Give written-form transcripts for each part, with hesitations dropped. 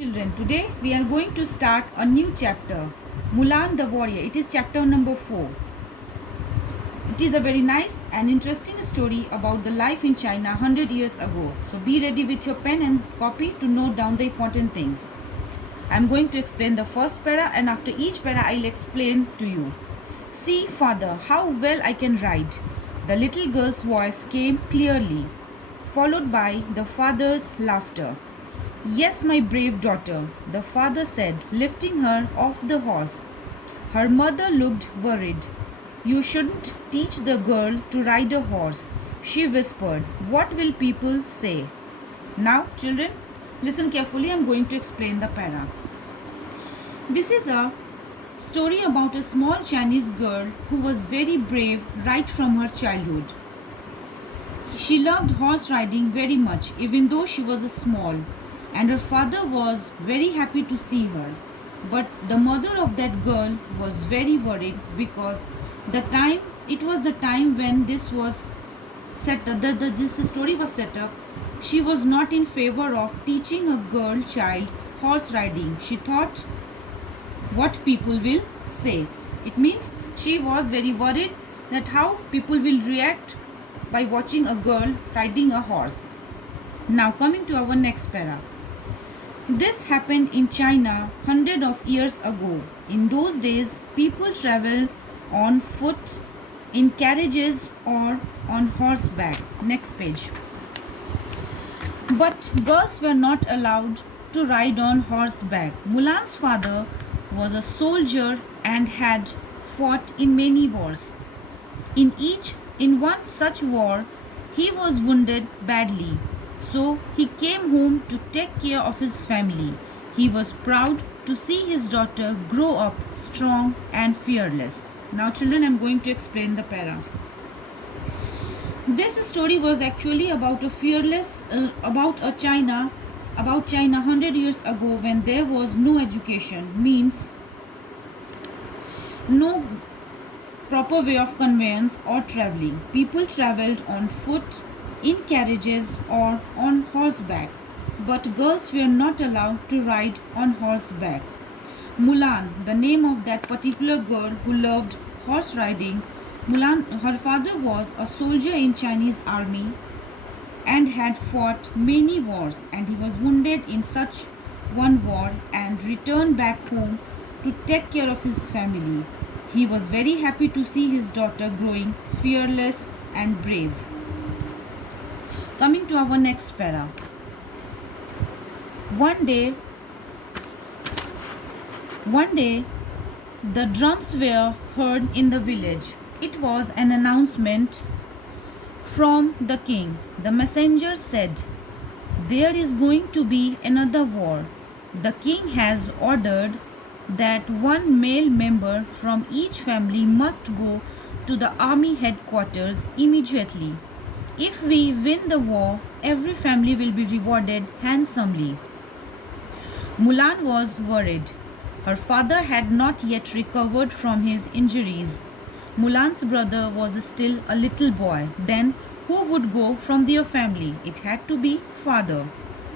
Children, today we are going to start a new chapter, Mulan the Warrior. It is chapter number 4. It is a very nice and interesting story about the life in China 100 years ago. So be ready with your pen and copy to note down the important things. I am going to explain the first para, and after each para I will explain to you. See, father, how well I can ride. The little girl's voice came clearly, followed by the father's laughter. Yes, my brave daughter, the father said, lifting her off the horse. Her mother looked worried. You shouldn't teach the girl to ride a horse, she whispered. What will people say? Now, children, listen carefully. I am going to explain the para. This is a story about a small Chinese girl who was very brave right from her childhood. She loved horse riding very much, even though she was small, and her father was very happy to see her. But the mother of that girl was very worried because it was the time when this was set up, this story was set up. She was not in favor of teaching a girl child horse riding. She thought what people will say. It means she was very worried that how people will react by watching a girl riding a horse. Now coming to our next para. This happened in China hundreds of years ago. In those days, people traveled on foot, in carriages, or on horseback. Next page. But girls were not allowed to ride on horseback. Mulan's father was a soldier and had fought in many wars. In one such war, he was wounded badly. So he came home to take care of his family. He was proud to see his daughter grow up strong and fearless. Now children, I am going to explain the para. This story was actually about China 100 years ago, when there was no education, means no proper way of conveyance or traveling. People traveled on foot, in carriages, or on horseback, but girls were not allowed to ride on horseback. Mulan, the name of that particular girl who loved horse riding, her father was a soldier in Chinese army and had fought many wars, and he was wounded in such one war and returned back home to take care of his family. He was very happy to see his daughter growing fearless and brave. Coming to our next para. One day, the drums were heard in the village. It was an announcement from the king. The messenger said, there is going to be another war. The king has ordered that one male member from each family must go to the army headquarters immediately. If we win the war, every family will be rewarded handsomely. Mulan was worried. Her father had not yet recovered from his injuries. Mulan's brother was still a little boy. Then who would go from their family? It had to be father.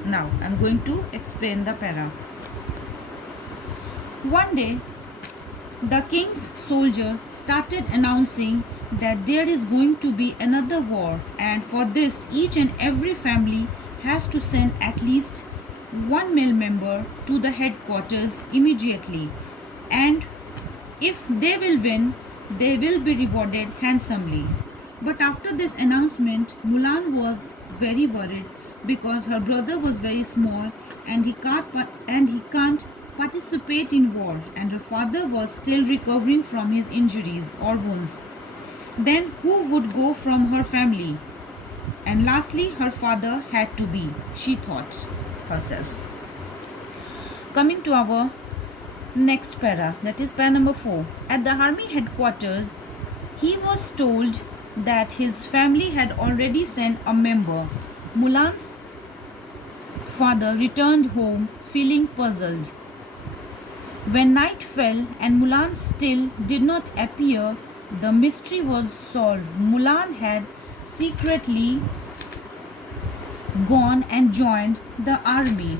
Now I am going to explain the para. One day, the king's soldier started announcing that there is going to be another war, and for this each and every family has to send at least one male member to the headquarters immediately, and if they will win, they will be rewarded handsomely. But after this announcement, Mulan was very worried because her brother was very small and he can't participate in war, and her father was still recovering from his injuries or wounds. Then who would go from her family? And lastly, her father had to be, she thought herself. Coming to our next para, that is para number 4. At the army headquarters, he was told that his family had already sent a member. Mulan's father returned home feeling puzzled. When night fell and Mulan still did not appear, the mystery was solved. Mulan had secretly gone and joined the army.